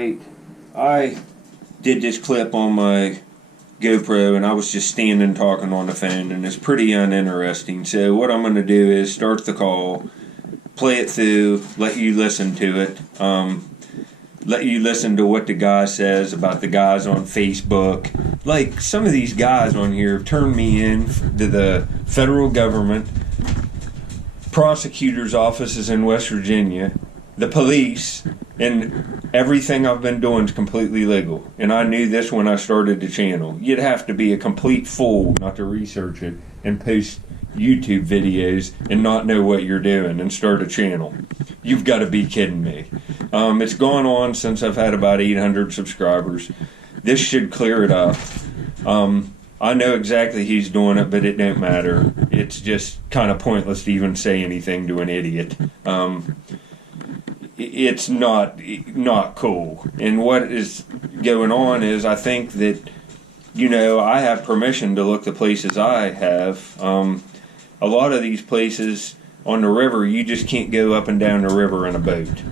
night, I did this clip on my GoPro and I was just standing talking on the phone, and it's pretty uninteresting. So what I'm going to do is start the call, play it through, let you listen to it, let you listen to what the guy says about the guys on Facebook. Like, some of these guys on here turned me in to the federal government, prosecutor's offices in West Virginia, the police, and everything I've been doing is completely legal. And I knew this when I started the channel. You'd have to be a complete fool not to research it and post YouTube videos and not know what you're doing and start a channel. You've got to be kidding me. It's gone on since I've had about 800 subscribers. This should clear it up. I know exactly he's doing it, but it don't matter. It's just kind of pointless to even say anything to an idiot. It's not cool. And what is going on is, I think that, I have permission to look the places I have. A lot of these places on the river, you just can't go up and down the river in a boat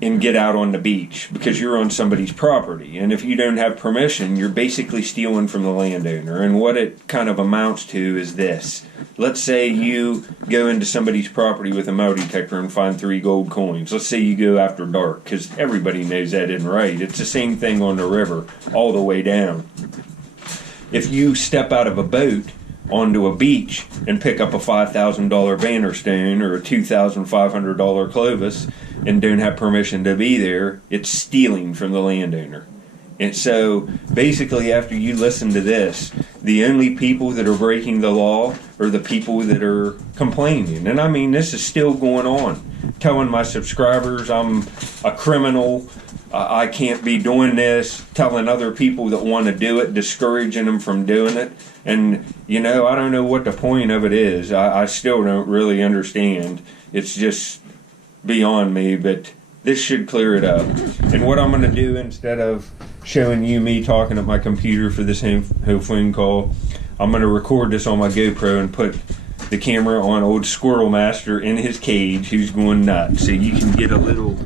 and get out on the beach because you're on somebody's property. And if you don't have permission, you're basically stealing from the landowner. And what it kind of amounts to is this. Let's say you go into somebody's property with a metal detector and find 3 gold coins. Let's say you go after dark, because everybody knows that isn't right. It's the same thing on the river all the way down. If you step out of a boat onto a beach and pick up a $5,000 banner stone or a $2,500 Clovis and don't have permission to be there, it's stealing from the landowner. And so basically, after you listen to this, the only people that are breaking the law are the people that are complaining. And I mean, this is still going on. Telling my subscribers I'm a criminal, I can't be doing this, telling other people that want to do it, discouraging them from doing it. And, I don't know what the point of it is. I still don't really understand. It's just beyond me, but this should clear it up. And what I'm going to do, instead of showing you me talking at my computer for this whole phone call, I'm going to record this on my GoPro and put the camera on old Squirrel Master in his cage, who's going nuts. So you can get a little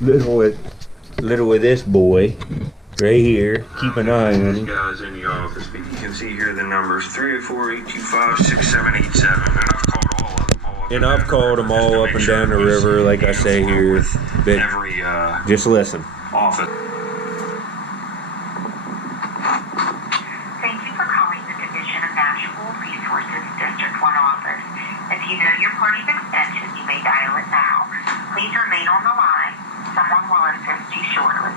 of this boy right here. Keep an eye on him. This guy's in the office, but you can see here the numbers: 304-825-6787. And I've called them all up and down the river, like I say here. But just listen. Office. Thank you for calling the Division of Natural Resources District 1 office. If you know your party's extension, you may dial it now. Please remain on the line. Someone will assist you shortly.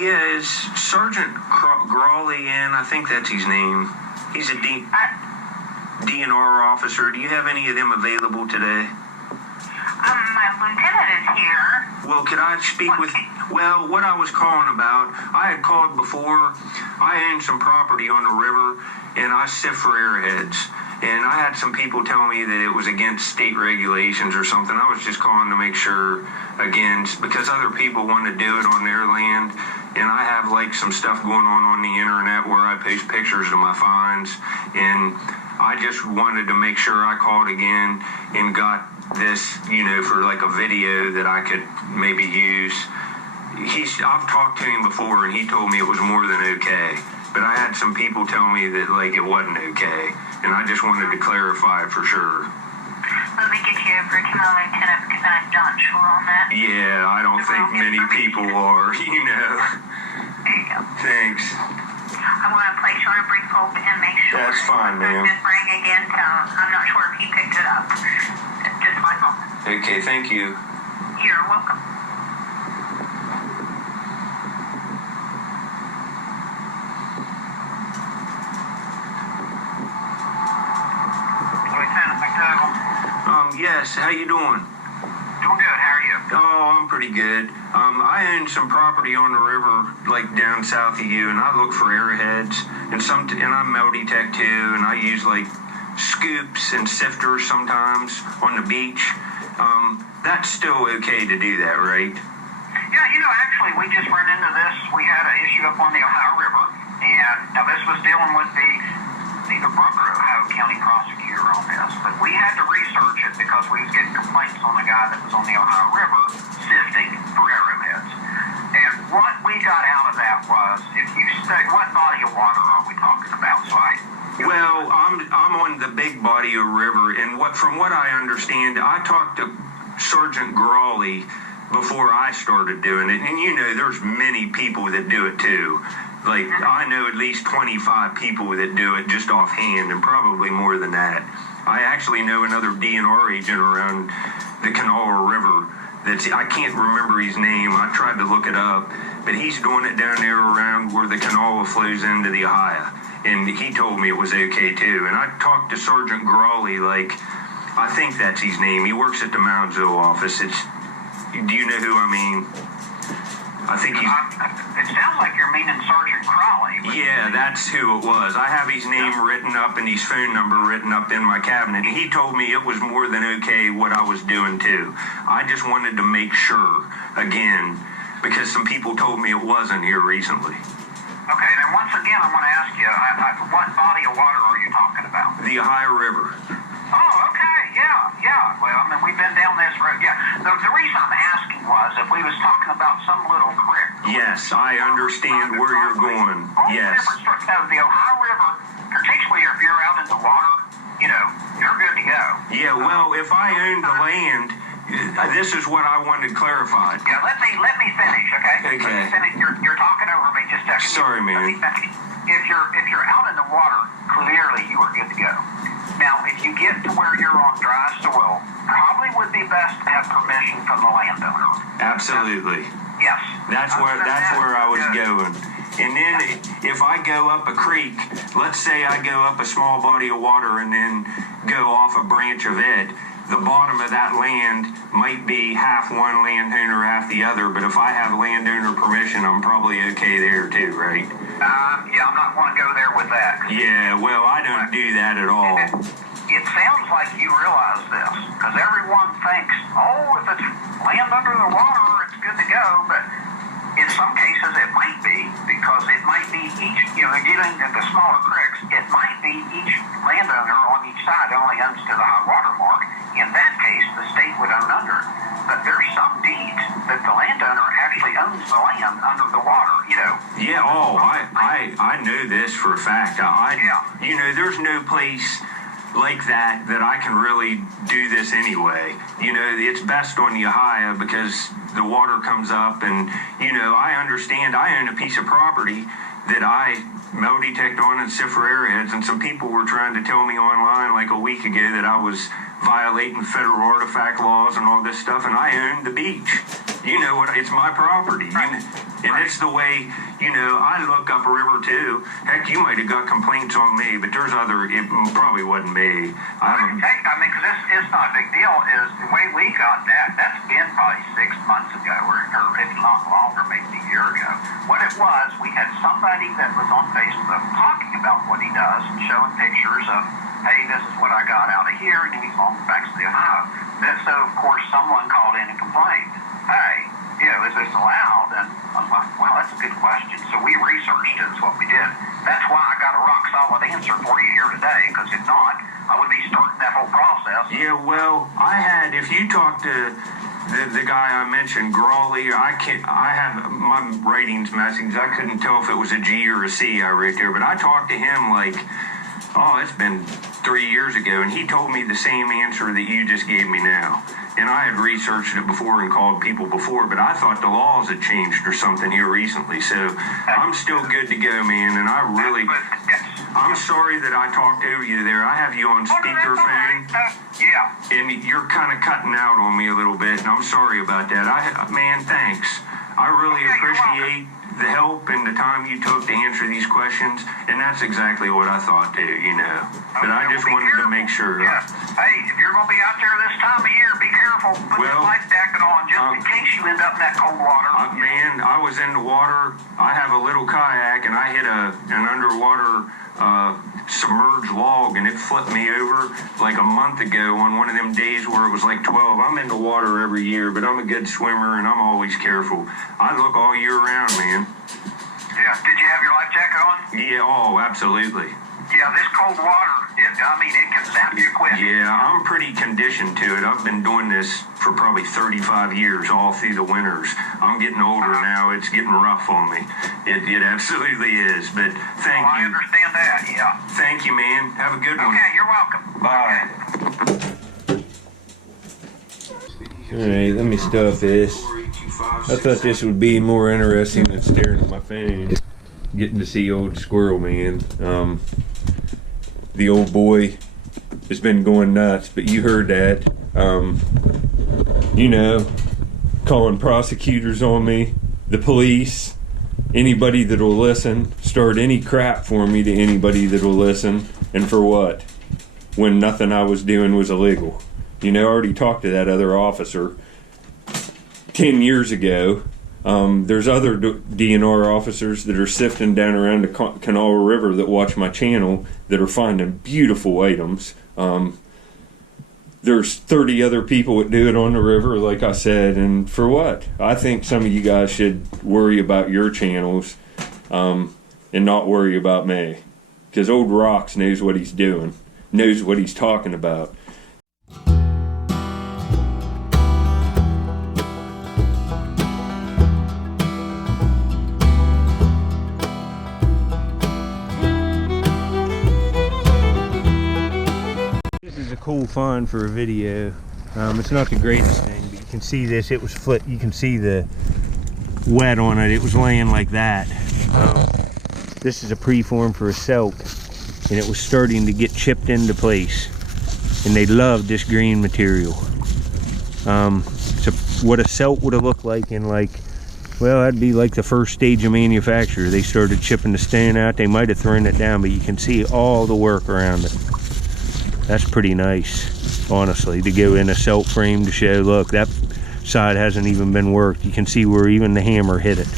Yeah, is Sergeant Crawley in? I think that's his name. He's a DNR officer. Do you have any of them available today? My lieutenant is here. Well, could I speak with... Well, what I was calling about, I had called before. I own some property on the river, and I sift for arrowheads. And I had some people tell me that it was against state regulations or something. I was just calling to make sure, again, because other people want to do it on their land. And I have some stuff going on the internet where I post pictures of my finds. And I just wanted to make sure I called again and got this, for a video that I could maybe use. I've talked to him before, and he told me it was more than okay. But I had some people tell me that it wasn't okay. And I just wanted to clarify it for sure. Let me get you over to my lieutenant, because I'm not sure on that. Yeah, I don't think many people are, There you go. Thanks. I want to place you on a brief hold and make sure. That's fine, ma'am. Just ring again, so I'm not sure if he picked it up. Just 1 moment. Okay, thank you. You're welcome. Yes, how you doing? Doing good, how are you? Oh, I'm pretty good. I own some property on the river, down south of you, and I look for arrowheads, and I'm metal detect too, and I use scoops and sifters sometimes on the beach. That's still okay to do that, right? Yeah, actually actually, we just ran into this. We had an issue up on the Ohio River, and now this was dealing with either Brooke or Ohio County prosecutor on this, but we had to research it because we was getting complaints on a guy that was on the Ohio River sifting for arrowheads. And what we got out of that was, if you stay, what body of water are we talking about? So well, I'm on the big body of river, and from what I understand, I talked to Sergeant Grawley before I started doing it, and there's many people that do it too. Like, I know at least 25 people that do it just offhand, and probably more than that. I actually know another DNR agent around the Kanawha River I can't remember his name. I tried to look it up, but he's doing it down there around where the Kanawha flows into the Ohio, and he told me it was okay too. And I talked to Sergeant Grawley, I think that's his name. He works at the Moundsville office. Do you know who I mean? I think he's... It sounds like you're meaning Sergeant Crowley. Yeah, that's who it was. I have his name written up and his phone number written up in my cabinet, and he told me it was more than okay what I was doing too. I just wanted to make sure, again, because some people told me it wasn't here recently. Okay, then once again, I want to ask you, what body of water are you talking about? The Ohio River. Oh, okay, yeah. Well, I mean, we've been down this road. Yeah, the reason I'm asking was if we was talking about some little creek. Yes, I understand where you're going. Yes. So the Ohio River, particularly if you're out in the water, you're good to go. Yeah, well, if I owned the land, this is what I wanted clarified. Yeah, let me finish, okay? Okay. Let me finish. You're talking over me just a second. Sorry, man. Let me finish. If you're out in the water, clearly you are good to go. Now, if you get to where you're on dry soil, probably would be best to have permission from the landowner. Absolutely. Yes. That's where I was going. And then if I go up a creek, let's say I go up a small body of water and then go off a branch of it, the bottom of that land might be half one landowner, half the other, but if I have landowner permission, I'm probably okay there too, right? Yeah, I'm not going to go there with that. Yeah, well, I don't do that at all. It sounds like you realize this, because everyone thinks, if it's land under the water, it's good to go, but in some cases it might be, because it might be each, getting into smaller creeks, it might be each landowner on each side only owns to the high water mark. In that case, the state would own under. But there's some deeds that the landowner actually owns the land under the water, Yeah, I know this for a fact. There's no place like that I can really do this anyway. It's best on the Ohio because the water comes up and, I understand I own a piece of property that I metal detect on and sift for arrowheads, and some people were trying to tell me online like a week ago that I was violating federal artifact laws and all this stuff, and I own the beach. It's my property. And it's the way, I look up a river too. Heck, you might have got complaints on me, but there's it probably wasn't me. Because it's not a big deal, is the way we got that's been probably 6 months ago, or if not longer, maybe a year ago. What it was, we had somebody that was on Facebook talking about what he does and showing pictures of, hey, this is what I got out of here, and he's on the banks of the Ohio. So, of course, someone called in and complained, hey, is this allowed? And I was like, well, that's a good question. So we researched it, is what we did. That's why I got a rock-solid answer for you here today, because if not, I would be starting that whole process. Yeah, well, if you talk to the guy I mentioned, Grawley, I have my ratings message, I couldn't tell if it was a G or a C I wrote there, but I talked to him it's been 3 years ago, and he told me the same answer that you just gave me now. And I had researched it before and called people before, but I thought the laws had changed or something here recently. So I'm still good to go, man, and I'm sorry that I talked over you there. I have you on speakerphone. Yeah. And you're kind of cutting out on me a little bit, and I'm sorry about that. Man, thanks. I really appreciate the help and the time you took to answer these questions, and that's exactly what I thought too, But I just wanted to make sure. Yeah. Hey, if you're going to be out there this time of year, be careful. Put your life jacket on just in case you end up in that cold water. Man, I was in the water. I have a little kayak, and I hit an underwater submerged log, and it flipped me over like a month ago on one of them days where it was like 12. I'm in the water every year, but I'm a good swimmer and I'm always careful. I look all year round, man. Yeah. Did you have your life jacket on? Yeah, oh, absolutely. Yeah, this cold water, it can zap you quick. Yeah, I'm pretty conditioned to it. I've been doing this for probably 35 years, all through the winters. I'm getting older now. It's getting rough on me. It absolutely is. But thank you. I understand that, yeah. Thank you, man. Have a good one. Okay, you're welcome. Bye. All right, let me stuff this. I thought this would be more interesting than staring at my phone. Getting to see old Squirrel Man. The old boy has been going nuts, but you heard that. You know, calling prosecutors on me, the police, anybody that will listen, start any crap for me to anybody that will listen, and for what? When nothing I was doing was illegal. You know, I already talked to that other officer 10 years ago. There's other DNR officers that are sifting down around the Canal River that watch my channel that are finding beautiful items. There's 30 other people that do it on the river, like I said, and for what? I think some of you guys should worry about your channels and not worry about me. Because old Rocks knows what he's doing, knows what he's talking about. Cool find for a video. It's not the greatest thing, but you can see this. It was flipped. You can see the wet on it. It was laying like that. This is a preform for a silk, and it was starting to get chipped into place. And they loved this green material. So what a silk would have looked like in well, that'd be like the first stage of manufacture. They started chipping the stone out. They might have thrown it down, but you can see all the work around it. That's pretty nice, honestly, to go in a silk frame to show, look, that side hasn't even been worked. You can see where even the hammer hit it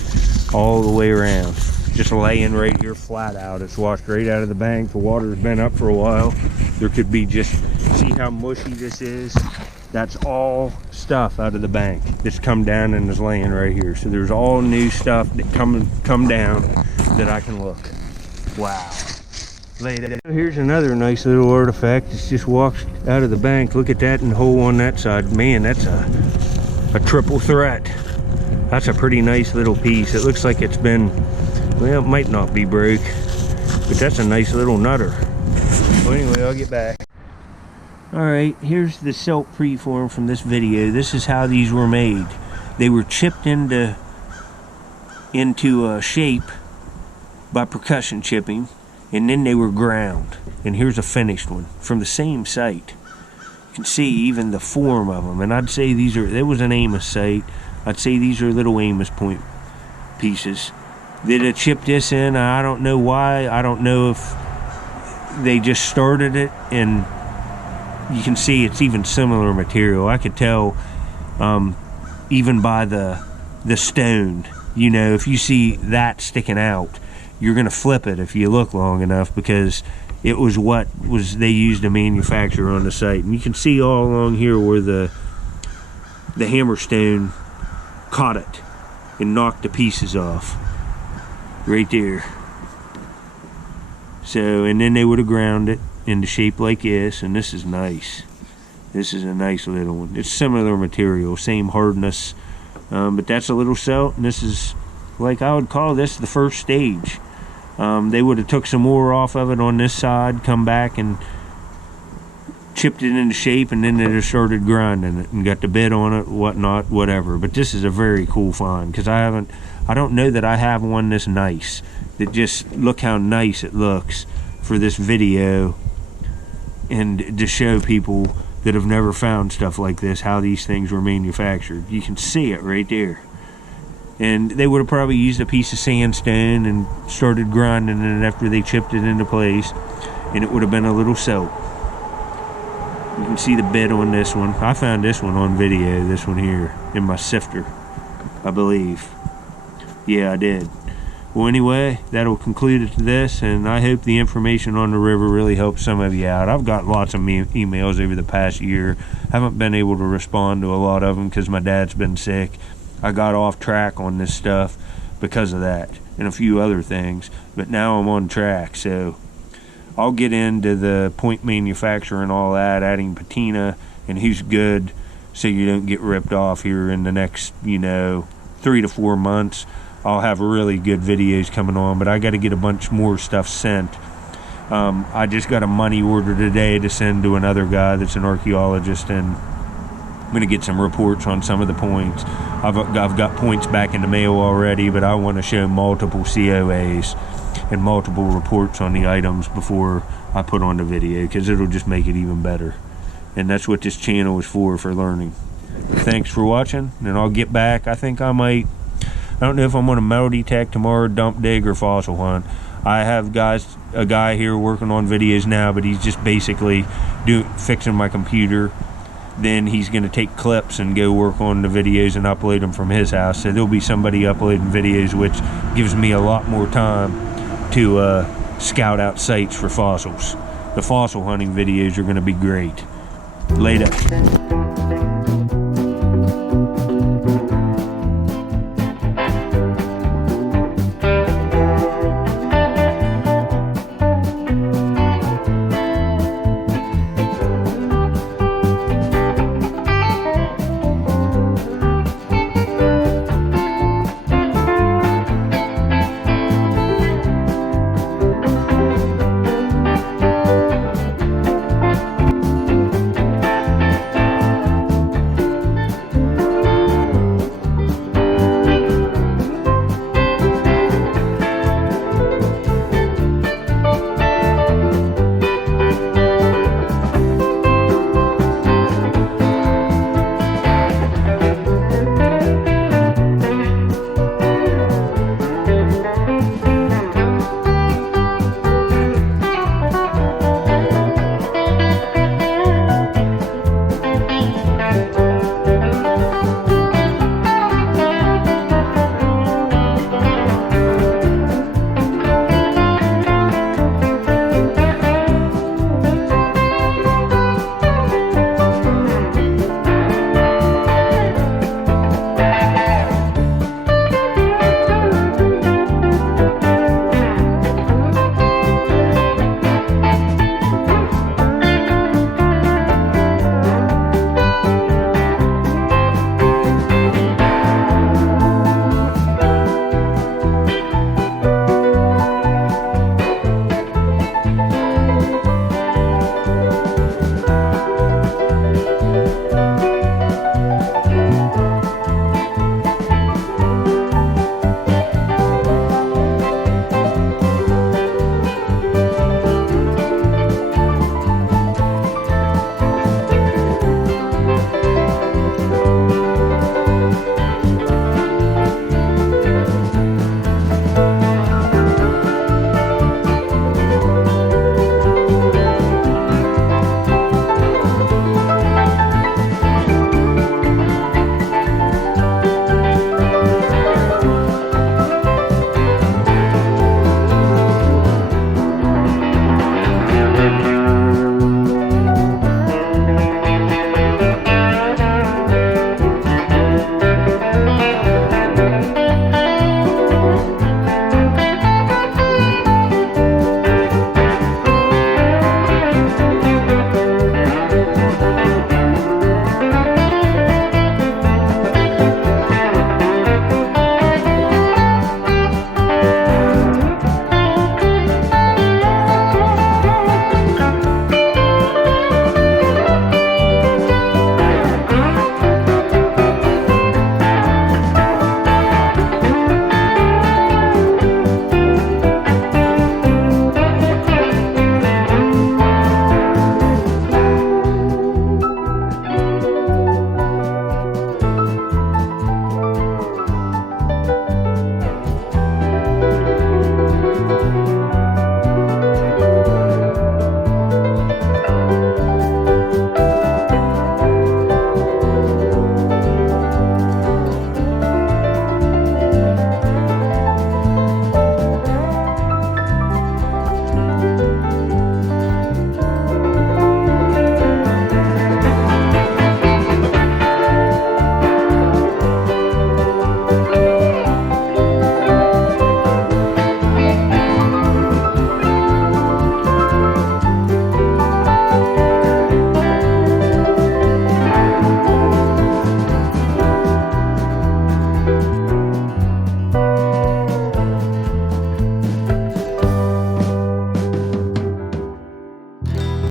all the way around. Just laying right here flat out. It's washed right out of the bank. The water's been up for a while. There could be just, see how mushy this is? That's all stuff out of the bank that's come down and is laying right here. So there's all new stuff that come down that I can look. Wow. Here's another nice little artifact. It's just walked out of the bank. Look at that and hole on that side. Man, that's a triple threat. That's a pretty nice little piece. It looks like it's been, well, it might not be broke, but that's a nice little nutter. Well, anyway, I'll get back. Alright, here's the silk preform from this video. This is how these were made. They were chipped into shape by percussion chipping, and then they were ground. And here's a finished one from the same site. You can see even the form of them, and I'd say these are, there was an Amos site. I'd say these are little Amos point pieces. They'd have chipped this in. I don't know why. I don't know if they just started it, and you can see it's even similar material. I could tell even by the stone. You know, if you see that sticking out, you're gonna flip it if you look long enough, because it was what was they used to manufacture on the site. And you can see all along here where the hammerstone caught it and knocked the pieces off right there. So, and then they would have ground it into shape like this, and this is nice. This is a nice little one. It's similar material, same hardness, but that's a little celt, and this is, like, I would call this the first stage. They would have took some more off of it on this side, come back and chipped it into shape, and then they just started grinding it and got the bit on it, whatnot, whatever. But this is a very cool find, because I don't know that I have one this nice. That just, look how nice it looks for this video, and to show people that have never found stuff like this, how these things were manufactured. You can see it right there. And they would have probably used a piece of sandstone and started grinding it after they chipped it into place, and it would have been a little soap. You can see the bit on this one. I found this one on video, this one here, in my sifter, I believe. Yeah, I did. Well, anyway, that'll conclude it to this, and I hope the information on the river really helps some of you out. I've got lots of emails over the past year. Haven't been able to respond to a lot of them because my dad's been sick. I got off track on this stuff because of that and a few other things, but now I'm on track. So I'll get into the point manufacturer and all that, adding patina and who's good, so you don't get ripped off here in the next 3 to 4 months. I'll have really good videos coming on, but I got to get a bunch more stuff sent. I just got a money order today to send to another guy that's an archaeologist, and I'm going to get some reports on some of the points. I've got points back in the mail already, but I want to show multiple COAs and multiple reports on the items before I put on the video, because it'll just make it even better. And that's what this channel is for learning. Thanks for watching, and I'll get back. I think I don't know if I'm going to metal detect tomorrow, dump dig, or fossil hunt. I have a guy here working on videos now, but he's just basically fixing my computer. Then he's going to take clips and go work on the videos and upload them from his house. So there'll be somebody uploading videos, which gives me a lot more time to scout out sites for fossils. The fossil hunting videos are going to be great. Later.